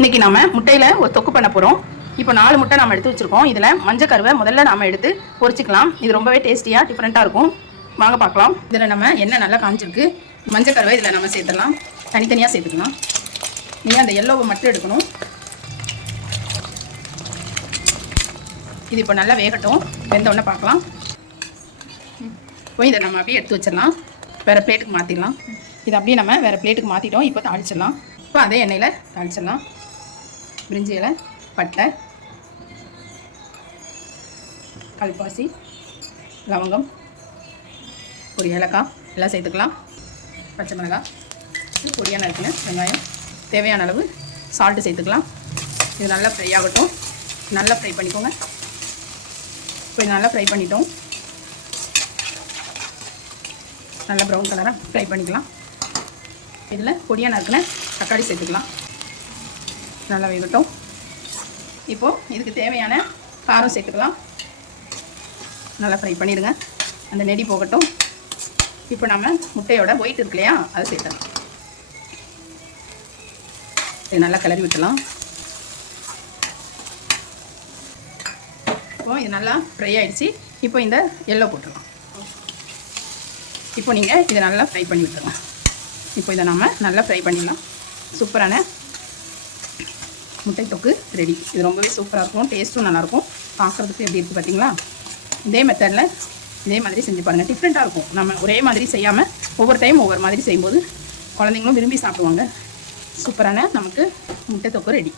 இன்னைக்கு நாம முட்டையில் ஒரு தொக்கு பண்ண போகிறோம் இப்போ நாலு முட்டை நம்ம எடுத்து வச்சுருக்கோம். இதில் மஞ்சள் கருவை முதல்ல நாம எடுத்து பொரிச்சிக்கலாம். இது ரொம்பவே டேஸ்டியாக டிஃப்ரெண்ட்டாக இருக்கும். வாங்க பார்க்கலாம். இதில் நம்ம எண்ணெய் நல்லா காஞ்சிருக்கு. மஞ்சள் கருவை இதில் நம்ம சேர்த்துடலாம். தனித்தனியாக சேர்த்துக்கலாம். நீங்கள் அந்த எல்லோவை மட்டும் எடுக்கணும். இது இப்போ நல்லா வேகட்டும். வெந்த பார்க்கலாம். போய் இதை நம்ம அப்படியே எடுத்து வச்சிடலாம். வேறு பிளேட்டுக்கு மாற்றிடலாம் இதை அப்படியே நம்ம வேறு பிளேட்டுக்கு மாற்றிட்டோம் இப்போ தாளிச்சிடலாம். இப்போ அதே எண்ணெயில் தாளிச்சிடலாம். பிரிஞ்சி இலை பட்டை கல்பாசி லவங்கம் ஒரு ஏலக்காய் எல்லாம் சேர்த்துக்கலாம். பச்சை மிளகாய் பொடியாக பொடியான வெங்காயம். தேவையான அளவு சால்ட்டு சேர்த்துக்கலாம். இது நல்லா ஃப்ரை ஆகட்டும். நல்லா ஃப்ரை பண்ணிக்கோங்க. இப்போ இது நல்லா ஃப்ரை பண்ணிட்டோம். நல்லா ப்ரௌன் கலராக ஃப்ரை பண்ணிக்கலாம். இதில் பொடியாக நறுக்கின தக்காளி சேர்த்துக்கலாம். நல்லா வேகட்டும். இப்போது இதுக்கு தேவையான காரம் சேர்த்துக்கலாம். நல்லா ஃப்ரை பண்ணிடுங்க. அந்த நெடி போகட்டும். இப்போ நம்ம முட்டையோட ஒயிட் இருக்கு இல்லையா அதை சேர்த்தலாம் இது நல்லா கிளறி விட்டுலாம் இப்போ இது நல்லா ஃப்ரை ஆகிடுச்சு இப்போ இந்த எல்லோ போட்டுடலாம். இப்போ நீங்கள் இதை நல்லா ஃப்ரை பண்ணி விட்டுருங்க இப்போ இதை நம்ம நல்லா ஃப்ரை பண்ணிடலாம். சூப்பரான முட்டை தொக்கு ரெடி இது ரொம்பவே சூப்பராக இருக்கும். டேஸ்ட்டும் நல்லாயிருக்கும் பார்க்குறதுக்கு எப்படி இருக்குது பார்த்தீங்களா இதே மெத்தடில் இதே மாதிரி செஞ்சு பாருங்கள் டிஃப்ரெண்ட்டாக இருக்கும். நம்ம ஒரே மாதிரி செய்யாமல் ஒவ்வொரு டைம் ஒவ்வொரு மாதிரி செய்யும்போது குழந்தைங்களும் விரும்பி சாப்பிடுவாங்க. சூப்பரான நமக்கு முட்டை தொக்கு ரெடி